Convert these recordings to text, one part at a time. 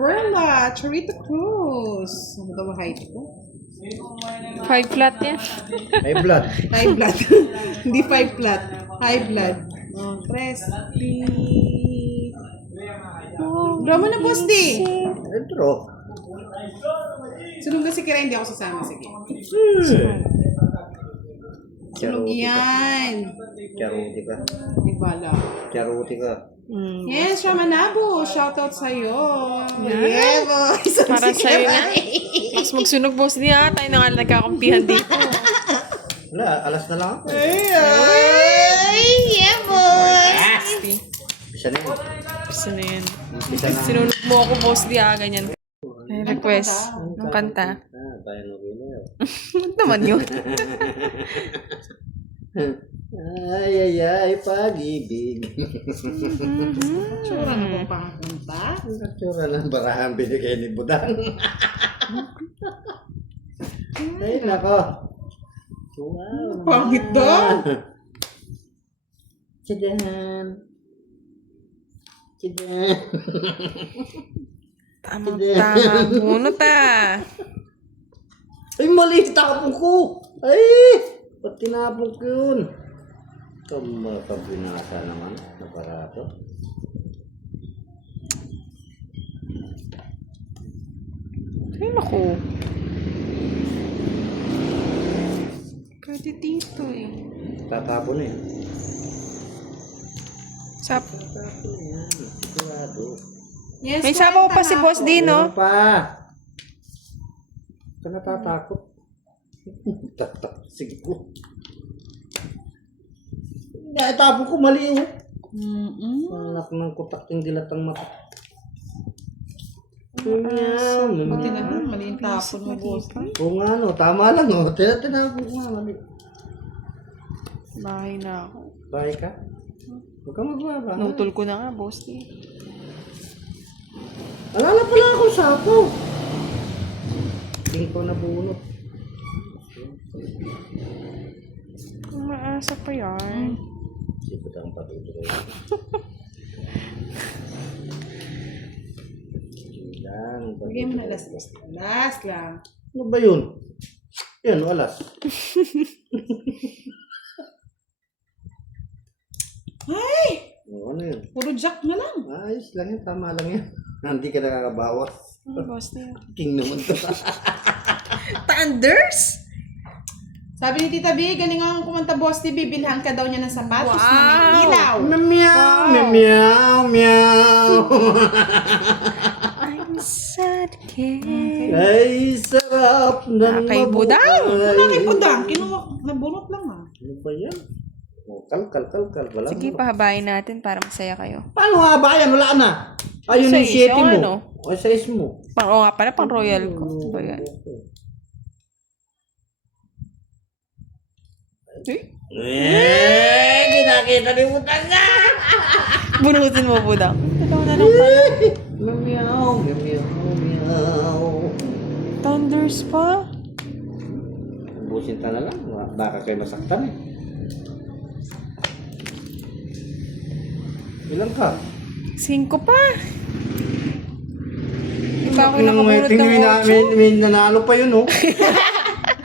Ruela, Charita Cruz. Ano daw height ko? 5 flat yan. May blood. High blood. Hindi 5 flat. High blood. Oh, Crispy. Draw mo na, Boss D. Intro. Sunog na si Kira, hindi ako sasama. Sige. Sunog yan. Charuti ka. Di bala. Charuti ka. Yes, Ramanabo. Shoutout sa'yo. Yan. Yeah, boys. Para sa'yo na. Mas magsunog, boss niya. Tayo na nga nagkakampihan dito. Wala, alas na lang ako. Ay, yeah, boys. Bisa na yun. Gusto na yun. Bisa na. Sinunog mo ako, boss niya. Ganyan. May request. Ang kanta. Tayo na ginaw. Ano naman yun? Ay, pag-ibig. Tsura na ba pangkanta? Tsura ng barahan binigay ni Budang. Ay, nako. Wow. Pangit daw. Tsadan. Tsadan. Tamang-tama. Bunot ah. Ay, mali. Tapon ko. Ay, ba't tinapon ko yun? Kabinasa naman. Naparato. Ay, naku. Pwede dito eh. Tatapon na yan. Sap. Tatapon na yan. Sigurado. Yes, May sabaw pa si Boss D, no? Meron pa. Ka natatakot. Sige ko. Itapon ko mali oh. Anak ng kutak yung dilatang mata. Buti na lang, mali yung tapon mo, Boss. Oo nga no, tama lang oh. Tinapon ko nga mali. Bahay na ako. Bahay ka? Huwag ka magbaba. Nutol ko na nga, boss D. Alala pala ako sapo. Hindi ko nabunot. Umaasa pa yan. Sipot ang patuloy. Bigay mo na last lang. Ano ba yun? Yan, alas. Ay! Ano yun? Puro jack na lang. Ayos lang yan, tama lang yan. Hindi ka nakakabawas. Ano, boss D? King naman to. Thunders? Sabi ni Tita B, galing ang kumanta, Boss D, bibilhan ka daw niya ng sapatos na may ilaw. Meow, meow, meow. I'm sad kid. Ay, sarap ng Kay Budang. Wala kay Budang, kinuha, nabunot lang ah. Ano ba yan? Oh, kal. Wala Sige, mo. pahabayin natin para masaya kayo. Paano nga ba yan? Wala na. Ayun Sa yung 7 isa, mo. ano? O 6 mo. Oo nga pala, pang royal ko. Ano ba yan? Kita ni Budang nga. Bunutin mo, Budang. Ikaw na lang pala. Meow, meow. Thunders pa? Busin ta na lang. Baka kayo masaktan eh. Ilan ka? 5 pa. Di ba ako nakabunot ng 8? May nanalo pa yun oh.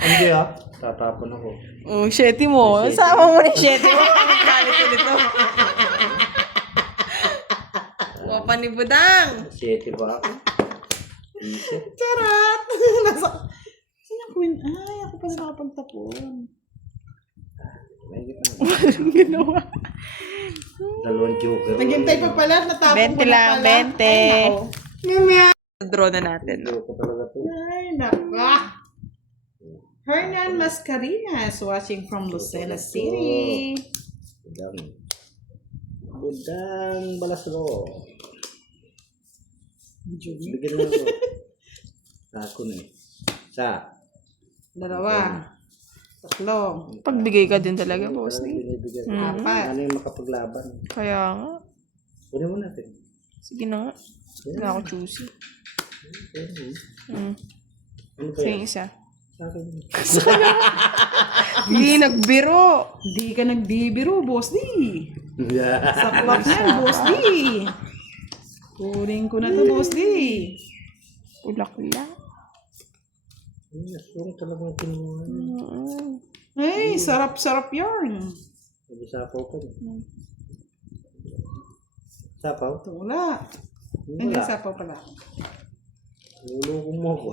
Hindi ah. Tatapon ako. Oh, 7 mo. Sama mo na 7 mo. Galit ko nito. Wapa ni Budang. 7 ba ako? Isip. Charot! Sino ako yun? Ay, ako pala nakapagtapon. Anong ginawa? Dalawang joker. Naghintay pa pala, natapon 20 lang, 20. Draw na natin. Joker talaga to. Ay, naka. Hernan Mascarenas watching from Lucena City. Budang Balasro. Bigyan mo ako. Ako na eh. Sa. Dalawa. Tatlo. Pagbigay ka din talaga, boss. Binibigyan ko. Apat. Ano yung makapaglaban? Kaya nga. Kunin mo natin. Sige na nga. Wala ako choosy. Ano ba Sige yan? isa. Sa akin. Hindi nagbiro. Di ka nagdibiro, Boss D. Yeah. Sa club yan, Boss D. Kunin ko na to, Boss D. Ulak-ulak. Ay, aswang talagang kinuha. Ay, sarap-sarap yarn. Hindi sapaw pa. Sapaw? Wala. Ay, Wala. sapaw pala. Nuloko mo ako.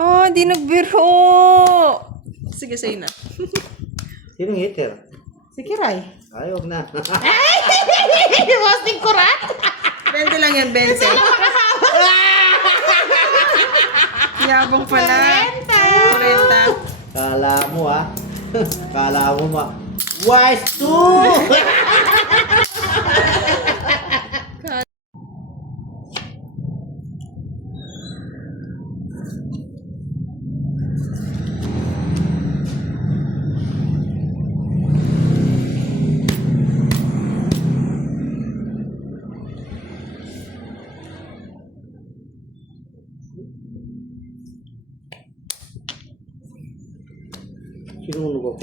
Oh, di nagbiro. Sige, sa'yo na. Sinong hater? Si Kiray. Ayaw na. Boss D, kurat. 20 lang yan, 20. Yabang pala. 40. Kala mo ha. Kala mo ma. Wise too! Sinunog ako.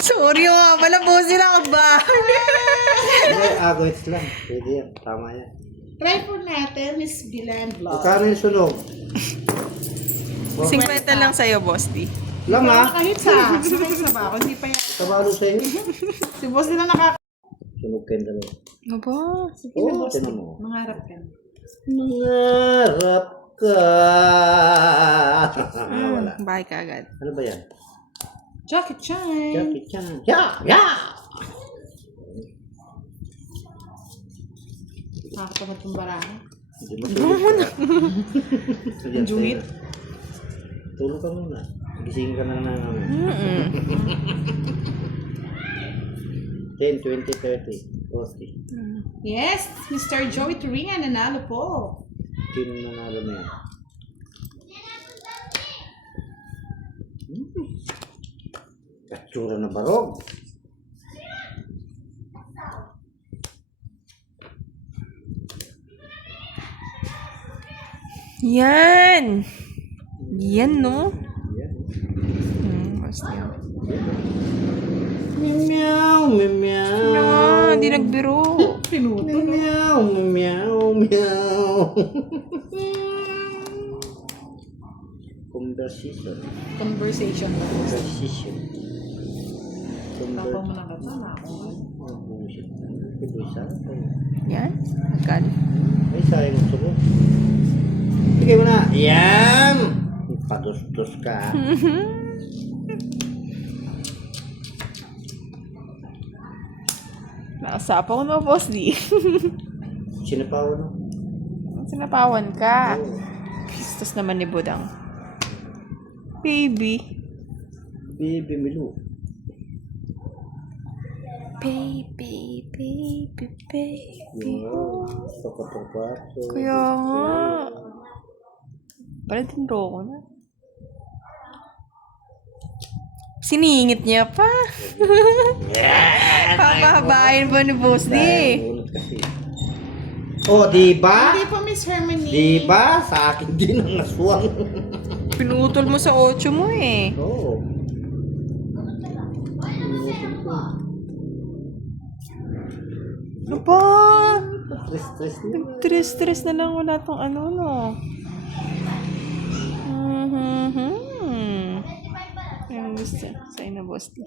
Sorry nga, wala po sila ba? Hindi, agawits lang. Pwede yan. Tama yan. Try po natin, Miss Bilan Vlog. Magkano yung sunog? 50 lang sa'yo, Boss D. Lang ha? Nakahit sa. Nakahit sa ba ako? Hindi pa yan. Tabalo sa'yo. Si Boss D lang nakaka... Sunog kayo dalawa. Ano ba? Sige na, Oo, Boss D. tinan mo. Mangarap ka. Nangarap ka. Wala. Bye ka agad. Ano ba yan? Jackie Chan. Jackie Chan. Yeah! Yeah! Nakakatamad yung baraha. Hindi mo tulog ka. Enjoy it. Tulog ka muna. Gising ka na namin. 10, 20, 30, 40. Yes, Mr. Joey Turinga, nanalo po. Sino nanalo na yan? Katsura na barog. Yan! Yan, no? Yan. Boss D. Meow, meow. Ah, di nagbiro. Pinuto. Meow, meow, meow. Conversation. Conversation. Conversation. Tapos mo na kasama ako. Bullshit. Pibuisan ko. Yan? Agad. Ay, sayang ang sugo. Bigay mo na. Yan! Padustos ka. Nakasapaw na, Boss D. Sinapawan no? Sinapawan ka. Oo. Pistos naman ni Budang. Baby. Baby Milu. Baby, baby, baby. Wow. Pagkapagpato. Kaya nga. Pala din ko na. Siningit niya pa. Papahabain pa ni Boss D. Ulit kasi. Oh, diba? Hindi po, Miss Hermione. Diba? Sa akin din ang aswang. Pinutol mo sa 8 mo eh. Oo. Pinutol ko. Ano ba? Stress na. Stress na lang wala tong ano, no? Yung gusto. Sa'yo na, Boss D.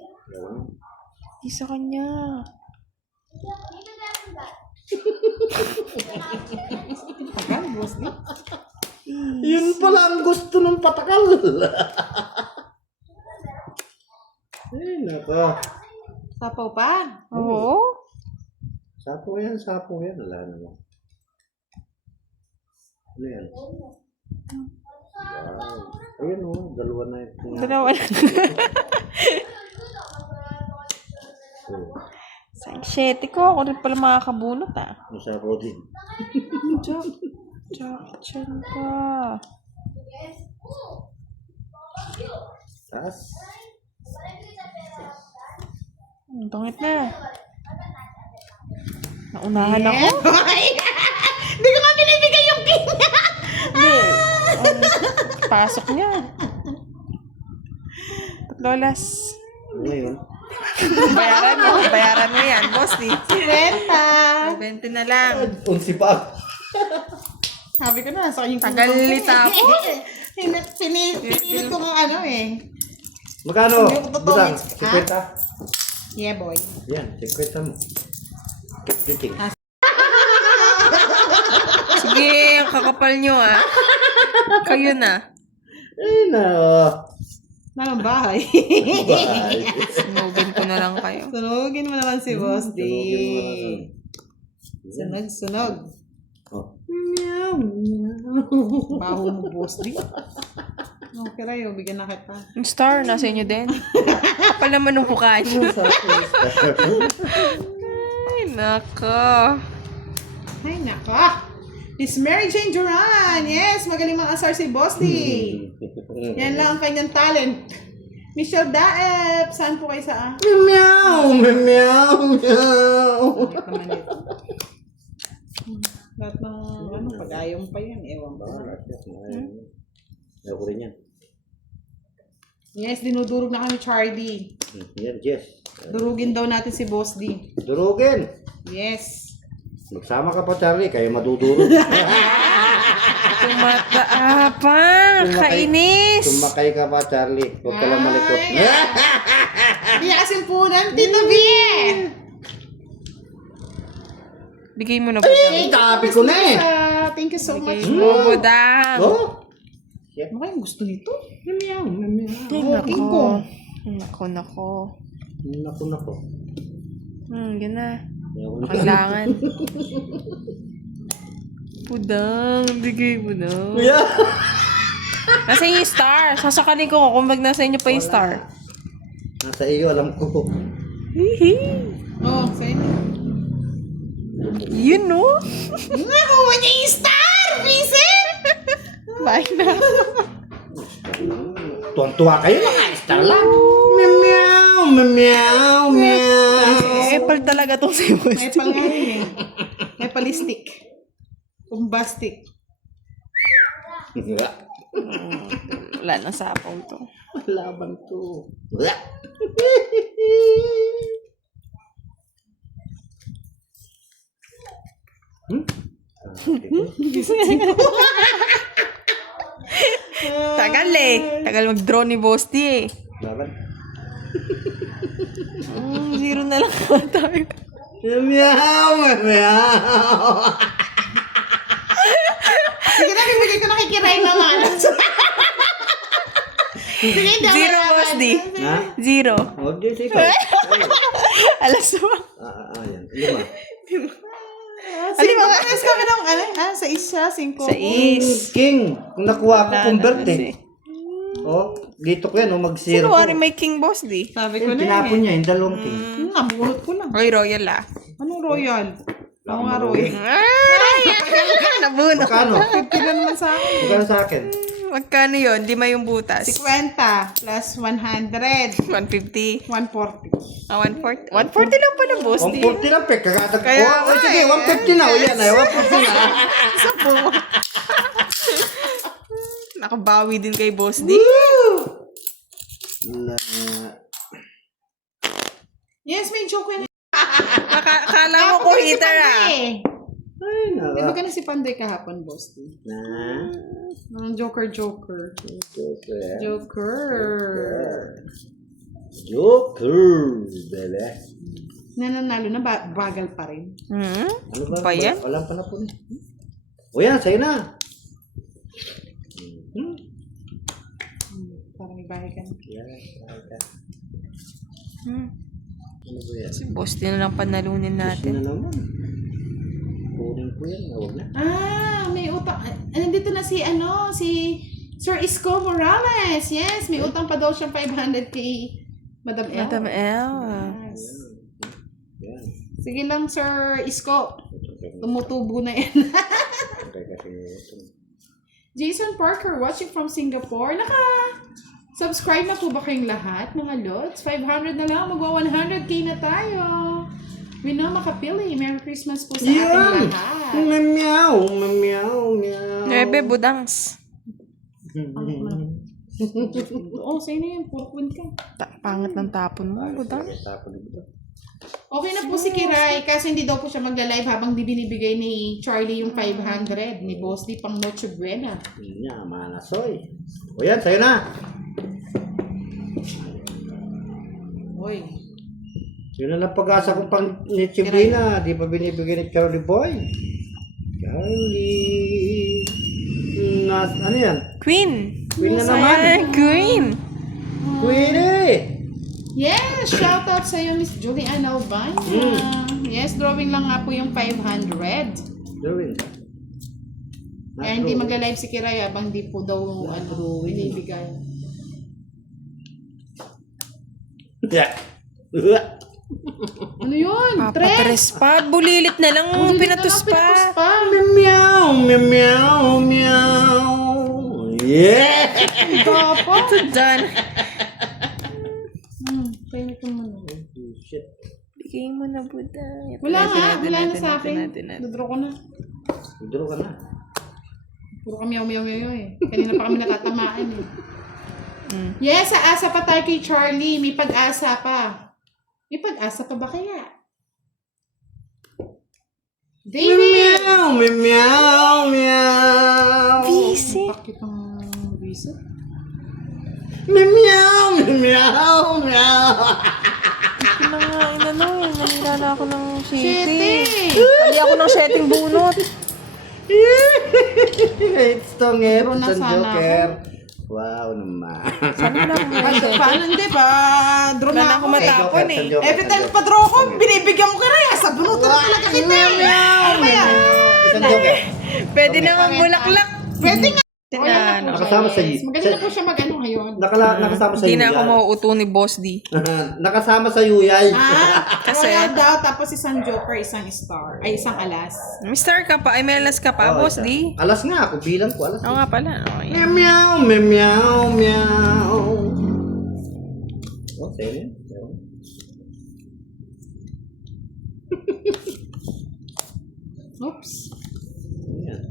Di sa kanya. Tagal, Boss D. Yun pala ang gusto ng patakal. Ay, nako. Sapaw pa. Oo. Sapo yan, sapo yan. Wala naman. Ano yan? Wow. Ayun o, dalawa na yung... Dalawa na. Oh, Sa 7 ko, ako rin pala makakabunot ah. masapo din. Jack-chan ka. Taas. Ang tungit na. Naunahan ako. Hindi ko nga binibigay yung king. Hindi. Pasok niya. Lolas. Ngayon, Bayaran mo yan, boss di. 50. 20 na lang. Unsi pa. Sabi ko na, sa kanyang Tagal litapon. Pinilit ko ng ano eh. Magkano? Hindi ko totoo. Budang, Ha? 50. Yeah, boy. Yan, 50 mo. Kiting. Sige, ang kakapal nyo ah. Kayo na. Ay, na. Nalang bahay. Bye. Sinugin ko na lang kayo. Sunugin mo naman si Boss D. Sunugin mo Sunog. Oh. Meow, meow. Baho mo, Boss D. Okay rayo, bigyan na kita. Yung star, nasa inyo din. Kapal naman ng mukha nyo. Ay, nako. Ay, nako. Miss Mary Jane Duran. Yes, magaling mga asar si Boss D. Yan lang ang kanyang talent. Michelle Daep. Saan po kayo sa... Meow, meow, meow. Lahat ng ano, pag-ayong pa yan. Ewan ko. Ayaw ko rin yan. Yes, dinudurog na kami, Charlie. Yan, Jess. Durugin daw natin si Boss D. Durugin. Yes. Magsama ka pa, Charlie. Kayo madudurog. Tumataapang. Kainis. Sumakay ka pa, Charlie. Huwag ka lang malikot. Tiyasin po ng Tita B! Bigay mo na ba? Eh, tabi ko na eh. Thank you so much. Bigay mo, budang. Oh. Ano kayong gusto nito? Meow, Ay, meow. King Kong. Nako. Nako. Yan na. Ayaw ko na. Kailangan. Budang, bigay mo na. Yeah. Nasa inyo yung star. Sasakalin ko kung nasa inyo pa yung star. Nasa iyo, alam ko. Hihi. Oh, sa inyo. Yun, no? Nakuha niya yung star! Vincent! Bye na. Tuwan-tuwa kayo, mga star lang. Meow, meow, meow. Epal talaga tong si Boss. May pangalan eh. May palistik. Bombastic. Wala na sapaw to. Laban to. Tagal eh. Tagal mag-draw ni Boss D eh. Laban. Zero na lang naman tayo. Meow, meow. Sige na, bibigay ko nakikiray naman. Sige, hindi ako Zero, laban. Boss D. Ha? Zero. Oh, di ikaw. Alas mo. Yan. Lima. Sino ba? Mas kami ng ano? Sa isa, 5. Sa is. King. Kung nakuha ko, Wala convert na eh. kasi. Oh, dito ko yan, mag-zero Sino ko. wari may king Boss D? Sabi ko na Tinapon eh. niya, yung dalawang king. Nabunot ko lang. Oy, royal ah. Anong royal? Ako nga royal. Ay! Nabuno. Magkano? 50 na naman sa akin. Magkano sa akin? Magkano yun? Di may yung butas. 50 plus 100. 150. 140. 140. 140 lang pala, Boss D. 140 lang, pek. Kagadag ko. Kaya Oh, nga sige, eh. 150 na. O yan, 150 na. Nakabawi din kay Boss D. Yes, may joke na. Akala mo ko hitter ah. Ay, Di ba naka. ka na si Panday kahapon, Boss D? Na. Joker. Joker. Joker. Bebe. Nananalo na, bagal pa rin. Ano ba? Pa yan? Walang panapon. O yan, sa'yo na. Para may bahay ka na. Yan, sa'yo ka. Ano ba yan? Si Boss D na lang panalunin Gusto natin. na naman. Kunin ko yan. Huwag na. May utang. Nandito na si Sir Isko Morales. Yes, may utang pa daw siyang 500 kay Madam El. Madam L. Yes. Yan. Sige lang, Sir Isko. Tumutubo na yan. Okay, kasi ito. Jason Parker watching from Singapore. Subscribe na po ba kayong lahat, mga lods? 500 na lang. Magwa 100k na tayo. We know makapili. Merry Christmas po sa ating lahat. Meow, meow, meow. Nebe, budangs. Oo, sa'yo na yan. Puro kwent ka. Pangit ng tapon mo, budang. Tapon dito. Okay na po si Kiray kasi hindi daw po siya magla-live habang di binibigay ni Charlie yung 500 ni Boss D pang Noche Buena. Yun nga, manasoy. O yan, sa'yo na. Oy. Yun na lang pag-asa kong pang ni Chibrina. Di pa binibigay ni Charlie Boy. Charlie. Ano yan? Queen! Queen na naman. Ay, Queen! Queen eh. Yes! Shout out sa iyo, Miss Julian Albania. Yes, drawing lang nga po yung 500. Drawing. Kaya hindi magla-live si Kiray habang di po daw binibigay. Yeah. Ano yun? Papatres pa. Bulilit na lang. Pinatus pa. Meow, meow, meow, meow. Yeah! Dapat. Done. Pwede ko muna. Shit. Bigay mo na, budang. Wala nga. Wala na sa akin. Dodro ko na. Draw ka na. Puro kami yaw eh. Kanina pa kami natatamaan eh. Yes, aasa pa tayo kay Charlie. May pag-asa pa. May pag-asa pa ba kaya? David! Meow, meow, meow. Busy. Bakit ang busy? Meow, meow, meow. Nanira na ako ng Sete! Pali ako ng setting bunot. It's tongero Draw na sa sana Joker. Wow naman. Sana na ako. Paano hindi ba? Draw Wala na na ako ako eh. matapon eh. Every time pa-draw ko, binibigyan mo ka rin. Sa bunutan na talaga kita. Ano ba yan? Isang Joker. Pwede naman bulaklak. Pwede nga. Tinano. Nakasama sa Yes. Magaling na po siya mag-ano ngayon. Nakasama sa Hindi na ako Yuyay. mauuto ni Boss D. Nakasama sa Yuyay. Kasi- Royal daw, tapos isang Joker, isang star. Ay, isang alas. May star ka pa. Ay, may alas ka pa, Boss D. Alas nga ako, bilang ko alas. Oo nga pala. Okay. Meow, meow, meow. Oh, sa'yo yun. Oops. Yan.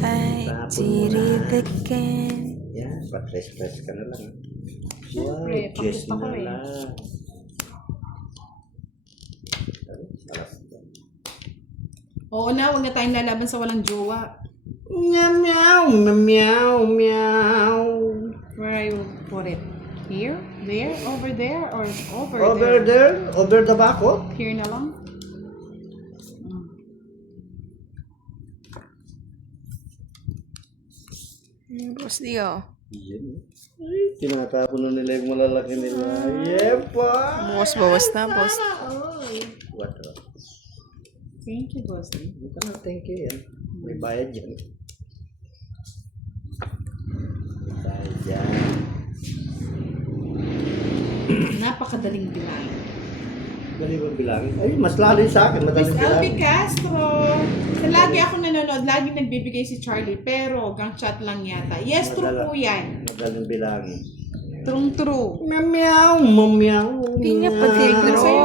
I did it again. Yan, pa-press ka na lang. Siyempre, Wow, Jess papunta ko na eh. lang. Alas. Oo na, huwag na tayong lalaban sa walang jowa. Meow, meow, meow, meow. Where I will put it? Here? There? Over there? Or over Over there? there, over the bako. Here na lang? Boss D, oh. Yan. Ay, tinatapon na nila yung malalaki nila. Yeah, pa. Bawas na, Boss. What? Thank you, boss. Thank you yan. May bayad yan. May bayad yan. Napakadaling bilang. Dali ba bilangin? Ay, mas lalo yun sa akin. Miss Madaling Albi bilangin. Castro. Sa lagi ako nanonood, lagi nagbibigay si Charlie, pero gang chat lang yata. Yes, true po yan. Madaling bilangin. True. Meow, meow. Hindi niya pa Sa'yo. tinro.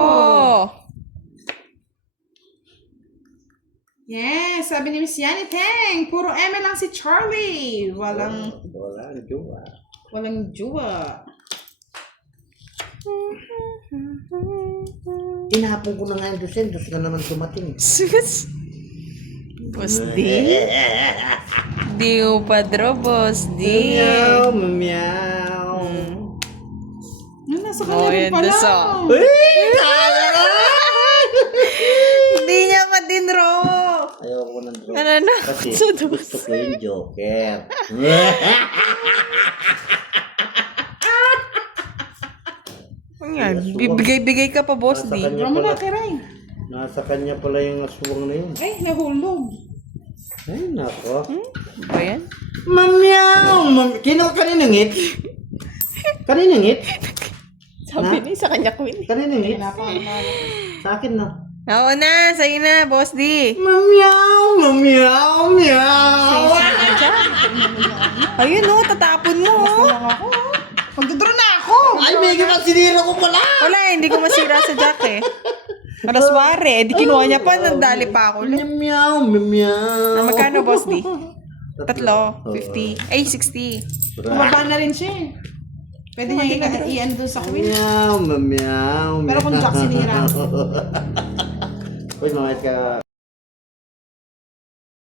Yes, sabi ni Miss Yani Teng, puro eme lang si Charlie. Walang Walang jowa. Tinapon ko na nga yung dosen. Dos na naman tumating. Sus. Boss D? Di mo pa draw, Boss D. Meow, meow. Yun, nasa Oh, kanya rin yan, pala. nasa. Hindi niya pa dinro. Ayoko ng draw. Ano na? Kasi Sa dos. gusto ko yung Joker. Yan, bibigay-bigay ka pa, Boss D. Nasa kanya Draw mo na, pala. Kiray. Nasa kanya pala yung aswang na yun. Ay, nahulog. Ay, nako. Ba yan? Mamyaw! Kaninang ngit? Kaninang ngit? Sabi ni sa kanya, Queen. Kaninang ngit? Sa akin na. Oo na, sa'yo na, Boss D. Mamyaw! Mamyaw! Meow! Ayun, oh, tatapon mo, oh. Magdodraw na ako. Ay, mega ka sinira ko pala! Wala, hindi ko masira sa Jack, eh. Alas ware, di kinuha niya pa, nandali pa ako. Mamyaw! Mamyaw! Na magkano, Boss D? 3, 50, ay 60. Bumaba na rin siya eh. Pwede niya i-end doon sa queen. Meow, meow. Pero kung Jack sinira. Uy, mamaya ka.